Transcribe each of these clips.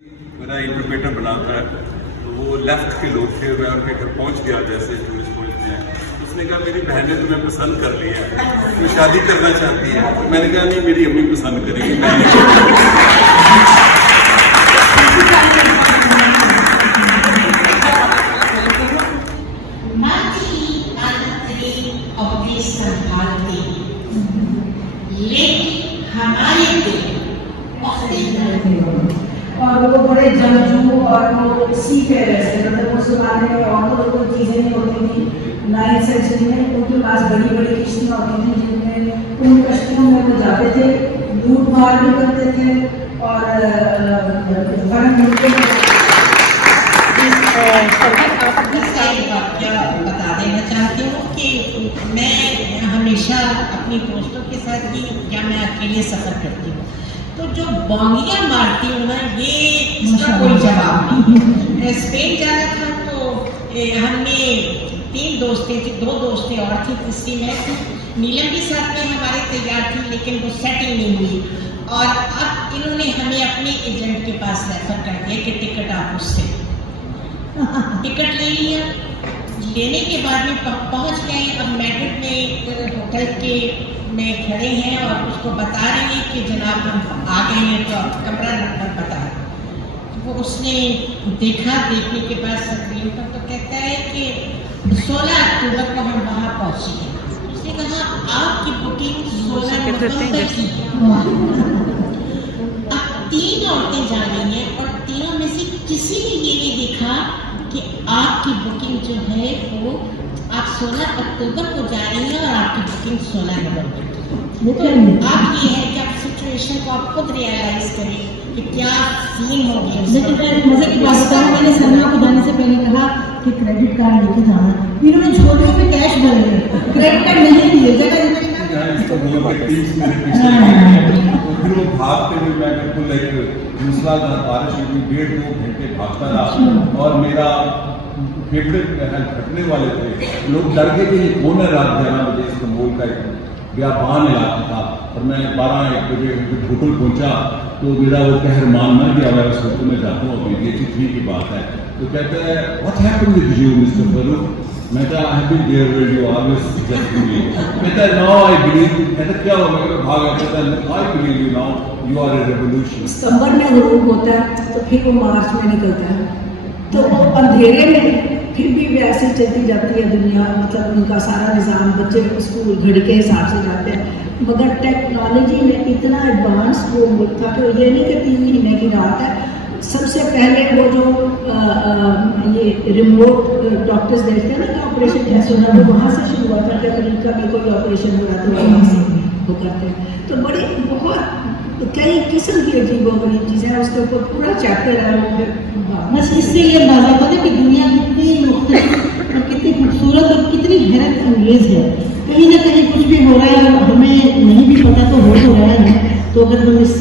मेरा इंटरप्रेटर बना था, तो वो लेफ्ट के लोग थे, मैं उनके घर पहुंच गया जैसे टूरिस्ट पहुंचते हैं। उसने कहा मेरी बहन ने तुम्हें पसंद कर लिया है, वो शादी करना चाहती है। तो मैंने कहा नहीं, मेरी अम्मी पसंद करेगी, मैं नहीं। और वो बड़े जंगजू और वो सी फेयर्स थे, मतलब उस जमाने में और तो कोई चीज़ें नहीं होती थी। 9th सेंचुरी में उनके पास बड़ी बड़ी किश्तियाँ होती थी, जिनमें उन कश्तियों में वो जाते थे, लूट मार भी करते थे और बता देना चाहती हूँ कि मैं हमेशा अपनी दोस्तों के साथ ही या मैं अकेले सफ़र करती हूँ, तो जो बांगियाँ मारती हूँ ना, ये इसका कोई जवाब नहीं। स्पेन जाना था तो हमने 3 दोस्तें थी, 2 दोस्तें और थी, तीसरी मैं थी। नीलम भी साथ में हमारे तैयार थी, लेकिन वो सेटिंग नहीं हुई। और अब इन्होंने हमें अपने एजेंट के पास रेफर कर दिया कि टिकट आप उससे टिकट ले लिया। लेने के बाद में पहुँच गए। अब मैड्रिड में होटल के में खड़े हैं और उसको बता रहे हैं कि जनाब हम आ गए हैं, तो आप कमरा नंबर बता। वो उसने देखा, देखने के बाद स्क्रीन पर तो कहता है कि 16 अक्टूबर को हम वहाँ पहुँचे हैं। उसने कहा आपकी बुकिंग 16 नवंबर की है। अब 3 औरतें जा रही हैं और तीनों में से किसी ने ये नहीं देखा कि आपकी बुकिंग जो है वो आप 16 अक्टूबर को जा रही हैं और आपकी बुकिंग 16 नवंबर की। तो अब ये है कि आप सिचुएशन को आप खुद रियलाइज करें कि क्या सीन हो गया। लेकिन मजे की बात बताऊं, मैंने सलमा को जाने से पहले कहा कि क्रेडिट कार्ड लेके जाना, इन्होंने झोलियों में कैश भरे, क्रेडिट कार्ड नहीं दिए, जगह फिर वो भागते हुए मैं बिल्कुल एक मूसलाधार बारिश में 1.5-2 घंटे भागता रहा और मेरा फेफड़े फटने वाले थे। लोग डर गए कि ये कौन है। रात 11 बजे इस्तांबुल का एक व्यापान इलाका था और मैं 12-1 बजे होटल पहुंचा, तो मेरा वो कहर मान न गया। मैं सोचता मैं जाता हूँ, अभी ये चिट्ठी की बात है। तो कहते हैं what happened with you mister Farooq. मैं कहा I have been there where you always suggest me. कहता है नाउ आई बिलीव। कहता क्या हुआ? मैं भाग गया। कहता I believe you now you are a revolution. सितंबर में हुरूप होता है तो फिर वो मार्च में निकलता है, तो वो अंधेरे में फिर भी वैसे चलती जाती है दुनिया। मतलब उनका सारा निज़ाम, बच्चे स्कूल घड़ी के हिसाब से जाते हैं, मगर टेक्नोलॉजी में इतना एडवांस वो मुल्क था कि ये नहीं कि 3 महीने की रात है। सबसे पहले वो जो ये रिमोट डॉक्टर्स देखते हैं ना कि ऑपरेशन कैसे होना, वो वहाँ से शुरू हुआ था कि अमेरिका में कोई ऑपरेशन हुआ तो वहाँ से वो करते हैं। तो बड़ी बहुत कई किस्म की अजीबोगरीब चीज़ें हैं, उसके ऊपर पूरा चैप्टर है। बस इससे ये अंदाजा होता है कि दुनिया कितनी मुख्तलिफ और कितनी खूबसूरत और कितनी हैरत अंगेज है। कहीं ना कहीं कुछ भी हो रहा है और हमें नहीं भी पता तो हो रहा है। तो अगर हम इस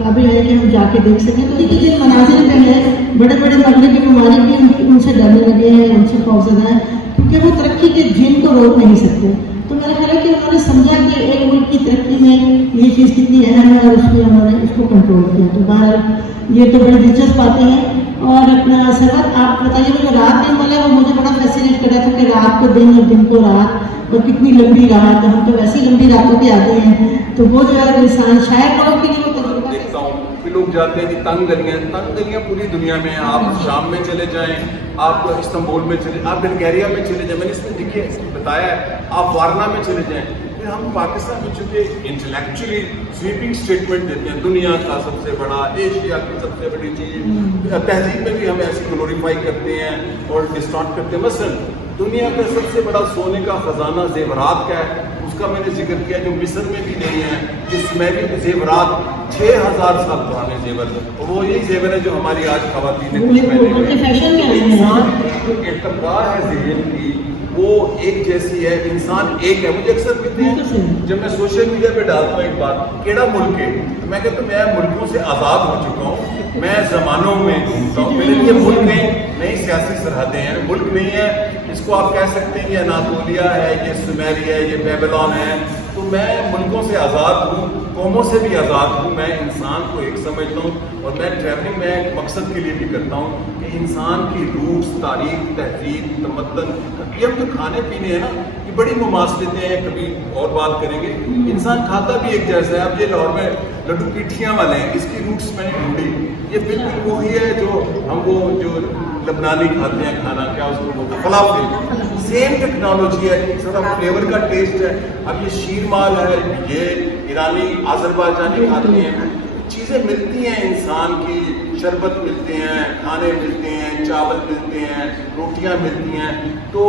काबिल है कि हम जाके देख सकें, तो ये जिन मनाजिर में है, बड़े बड़े मगरबी ममालिक भी उनसे डरने लगे हैं, उनसे खौफजदा हैं, क्योंकि वो तरक्की के जिन को रोक नहीं सकते। तो मेरा ख्याल है कि उन्होंने समझा कि एक मुल्क की तरक्की में ये चीज़ कितनी अहम है और उसमें उन्होंने इसको कंट्रोल किया। तो बहरहाल ये तो बड़ी दिलचस्प बातें हैं। और अपना सरवत आप बताइए, मुझे रात दिन वाला वो मुझे बड़ा फैसिनेट कर रहा था कि रात को दिन और दिन को रात, और कितनी लंबी रात। हम तो वैसे ही लंबी रातों के आते हैं, तो वो जो है इंसान शायद लोगों के लिए वो तजुर्बा देखता हूँ कि लोग जाते हैं कि तंग गलियाँ पूरी दुनिया में। आप शाम में चले जाएं, आप इस्तांबुल में चले, आप बल्गेरिया में चले जाएं, मैंने इसमें देखिए बताया है, आप वारना में चले जाएं। फिर हम पाकिस्तान में चूँकि इंटेलेक्चुअली स्वीपिंग स्टेटमेंट देते हैं, दुनिया का सबसे बड़ा, एशिया की सबसे बड़ी चीज़, तहजीब में भी हम ऐसी ग्लोरीफाई करते हैं और डिस्टॉर्ट करते हैं। मसलन दुनिया का सबसे बड़ा सोने का खजाना जेवरात का है, उसका मैंने जिक्र किया, जो मिस्र में भी नहीं है, जो सुमेरी जेवरात 6000 साल पुराने जेवर है, वो यही जेवर है जो हमारी आज खवातीन ने कुछ पहने हुए हैं। इंसान जो एतबार है ज़हन की वो एक जैसी है, इंसान एक है। मुझे अक्सर कहते हैं जब मैं सोशल मीडिया पे डालता हूँ एक बात, केड़ा मुल्क है, तो मैं कहता हूँ मैं मुल्कों से आज़ाद हो चुका हूँ, मैं ज़मानों में घूमता हूँ। मेरे लिए मुल्क नई सियासी सरहदें हैं, मुल्क नहीं है। इसको आप कह सकते हैं ये अनातोलिया है, ये सुमेरिया है, ये बेबीलोन है। तो میں ملکوں سے آزاد ہوں، قوموں سے بھی آزاد ہوں، میں انسان کو ایک سمجھتا ہوں، اور میں ٹریولنگ میں ایک مقصد کے لیے بھی کرتا ہوں کہ انسان کی روٹس، تاریخ، تہذیب، تمدن، یہ ہم جو کھانے پینے ہیں نا، یہ بڑی مماثلتیں ہیں، کبھی اور بات کریں گے. انسان کھاتا بھی ایک جیسا ہے. اب یہ لاہور میں لڈو پیٹھیاں والے ہیں، اس کی روٹس میں نے ڈھونڈی، یہ بالکل وہی ہے جو ہم وہ جو لبنانی کھاتے ہیں کھانا، کیا اس کو بولتے ہیں، فلافل، سیم ٹیکنالوجی ہے، ایک سارا فلیور کا ٹیسٹ ہے. اب یہ شیر مال ہے، یہ ایرانی آذربائیجانی کھاتے ہیں، چیزیں ملتی ہیں انسان کی، شربت ملتے ہیں، کھانے ملتے ہیں، چاول ملتے ہیں، روٹیاں ملتی ہیں. تو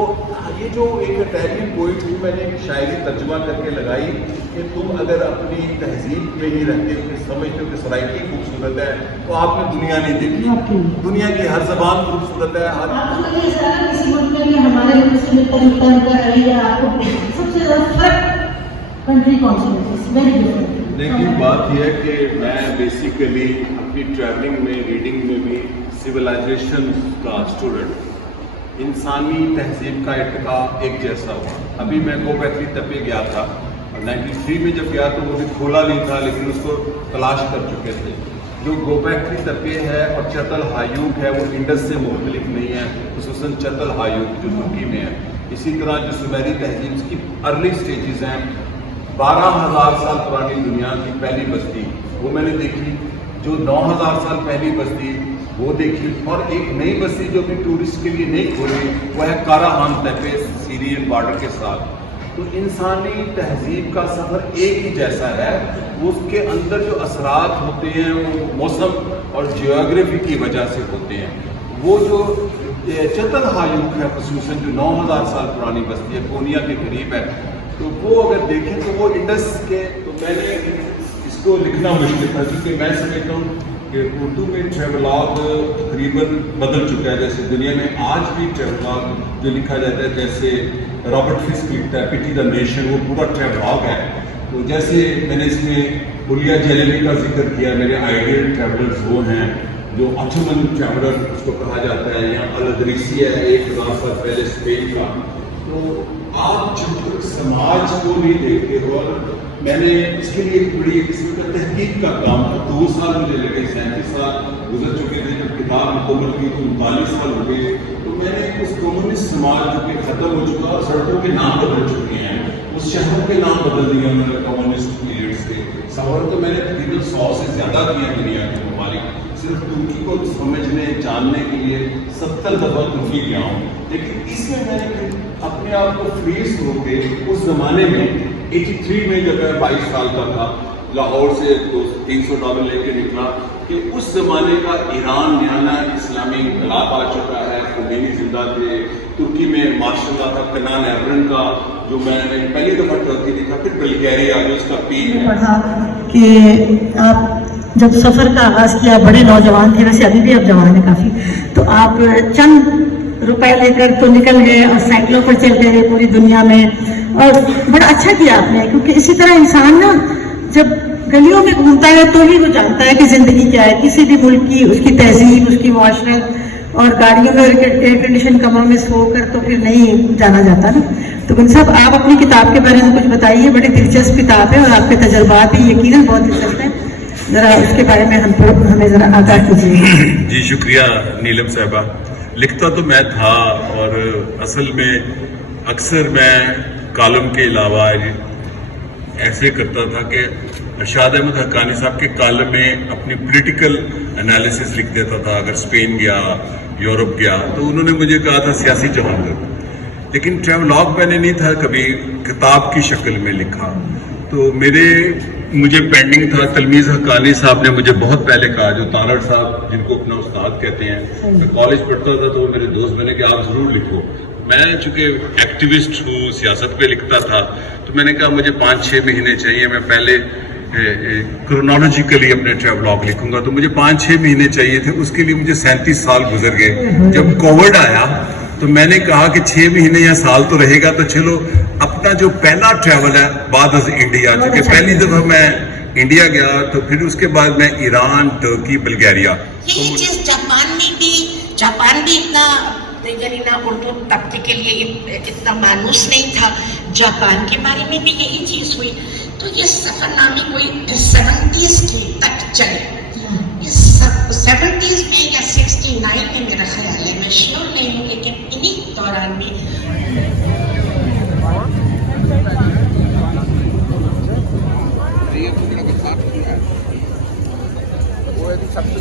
یہ جو ایک اٹیلین پوئٹ تھی، میں نے ایک شاعری ترجمہ کر کے لگائی کہ تم اگر اپنی تہذیب میں ہی رہتے ہو کہ سمجھتے ہو کہ سرائکی خوبصورت ہے تو آپ نے دنیا نہیں دیکھی. دنیا کی ہر زبان خوبصورت ہے، ہر کسی ملک میں بھی ہمارے ملک سے ملتا جلتا ان کا رویہ آپ کو سب سے زیادہ فرق کنٹری کون سی ہے؟ Very different. دیکھیے بات یہ ہے کہ میں بیسیکلی اپنی ٹریولنگ میں، ریڈنگ میں بھی سویلائزیشن کا اسٹوڈنٹ. انسانی تہذیب کا ارتقا ایک جیسا ہوا. ابھی میں گوبیکری تپے گیا تھا، اور 93 میں جب گیا تو وہ بھی کھولا نہیں تھا، لیکن اس کو تلاش کر چکے تھے. جو گوبیکری تپے ہے اور چتل ہایوک ہے وہ انڈس سے مختلف نہیں ہے، خصوصاً چتل ہایوک جو ترکی میں ہے. اسی طرح جو سمیری تہذیب اس کی ارلی سٹیجز ہیں. 12,000 سال پرانی دنیا کی پہلی بستی وہ میں نے دیکھی، جو 9,000 سال پہلی بستی وہ دیکھی، اور ایک نئی بستی جو بھی ٹورسٹ کے لیے نہیں کھولی وہ ہے کاراہان تپے سیرین بارڈر کے ساتھ. تو انسانی تہذیب کا سفر ایک ہی جیسا ہے. اس کے اندر جو اثرات ہوتے ہیں وہ موسم اور جیوگرافی کی وجہ سے ہوتے ہیں. وہ جو چتل ہایوک ہے خصوصاً جو 9,000 سال پرانی بستی ہے، کونیا کے قریب ہے، تو وہ اگر دیکھیں تو وہ انڈس کے. تو میں نے اس کو لکھنا مشکل تھا کیونکہ میں سمجھتا ہوں کہ اردو میں ٹریولاگ تقریباً بدل چکا ہے. جیسے دنیا میں آج بھی ٹریولاگ جو لکھا جاتا ہے، جیسے رابرٹ فسک لکھتا ہے پٹی دا نیشن، وہ پورا ٹریولاگ ہے. تو جیسے میں نے اس میں ہولیا جیلیلی کا ذکر کیا، میرے آئیڈیل ٹریولرز وہ ہیں جو اتھمن ٹریولر اس کو کہا جاتا ہے، یا الادریسی ہے 1,000 سال پہلے اسپین کا. تو آپ جب تک سماج کو نہیں دیکھتے ہو، اور میں نے اس کے لیے ایک بڑی قسم کا تحقیق کا کام تھا. 2 سال مجھے لگے، 37 سال گزر چکے تھے جب کتاب مکمل کی، تو 39 سال ہو گئے. تو میں نے اس کمیونسٹ سماج جو کہ ختم ہو چکا، اور سڑکوں کے نام بدل چکے ہیں، اس شہر کے نام بدل دیے انہوں نے کمیونسٹ پیریڈ سے. سفر تو میں نے تقریباً 100 سے زیادہ کیا دنیا کے ممالک. صرف ترکی کو سمجھنے جاننے کے لیے 70 دفعہ ترکی گیا ہوں. لیکن اس میں میں نے اپنے آپ کو فریز ہو کے اس زمانے میں 83 میں جب میں 22 سال کا تھا، لاہور سے $300 لے کے نکلا کہ اس زمانے کا ایران نیا اسلامی انقلاب آ چکا ہے، خمینی زندہ تھے. ترکی میں ماشاء اللہ تھا کنان ایورن کا، جو میں نے پہلی دفعہ ٹرکی دیکھا. پھر بلگیریا جو اس کا پیک ہے. پڑھا کہ آپ جب سفر کا آغاز کیا، بڑے نوجوان تھے، ویسے ابھی بھی آپ جوان ہیں کافی، تو آپ چند روپے لے کر تو نکل گئے اور سائیکلوں پر چل گئے پوری دنیا میں، اور بڑا اچھا کیا آپ نے. کیونکہ اسی طرح انسان نا جب گلیوں میں گھومتا ہے تو ہی وہ جانتا ہے کہ زندگی کیا ہے، کسی بھی ملک کی، اس کی تہذیب، اس کی معاشرت. اور گاڑیوں میں ایئر کنڈیشن کمروں میں سو کر تو پھر نہیں جانا جاتا نا. تو گل صاحب آپ اپنی کتاب کے بارے میں کچھ بتائیے. بڑی دلچسپ کتاب ہے اور آپ کے تجربات بھی یقیناً بہت دلچسپ ہیں. ذرا اس کے بارے میں ہمیں ذرا آگاہ کیجیے. جی شکریہ نیلم صاحبہ. لکھتا تو میں تھا، اور اصل میں اکثر میں کالم کے علاوہ ایسے کرتا تھا کہ ارشاد احمد حقانی صاحب کے کالم میں اپنی پولیٹیکل انالیسس لکھ دیتا تھا. اگر اسپین گیا، یورپ گیا، تو انہوں نے مجھے کہا تھا سیاسی جہالت. لیکن ٹریولاگ میں نے نہیں تھا کبھی کتاب کی شکل میں لکھا. تو مجھے پینڈنگ تھا. تلمیذ حقانی صاحب نے مجھے بہت پہلے کہا، جو تارڑ صاحب جن کو اپنا استاد کہتے ہیں، میں کالج پڑھتا تھا تو وہ میرے دوست بنے کہ آپ ضرور لکھو. میں چونکہ ایکٹیوسٹ ہوں، سیاست پہ لکھتا تھا، تو میں نے کہا مجھے 5-6 مہینے چاہیے. میں پہلے کرونالوجیکلی اپنے ٹریولاگ لکھوں گا، تو مجھے 5-6 مہینے چاہیے تھے. اس کے لیے مجھے 37 سال گزر گئے. جب کووڈ آیا تو میں نے کہا کہ 6 مہینے یا سال تو رہے گا، تو چلو اپنا جو پہلا ٹریول ہے بعد از انڈیا، چونکہ پہلی دفعہ میں انڈیا گیا، تو پھر اس کے بعد میں ایران، ترکی، بلگیریا. یہی چیز جاپان بھی اتنا निगरीना उर्दू तबके के लिए इतना मानूस नहीं था। जापान के बारे में भी यही चीज हुई। तो ये सफरनामे कोई 70s के तक चले। इस 70s में या 69 में मेरा ख्याल है, मैं श्योर नहीं हूँ, लेकिन इन्हीं दौरान में वो सबसे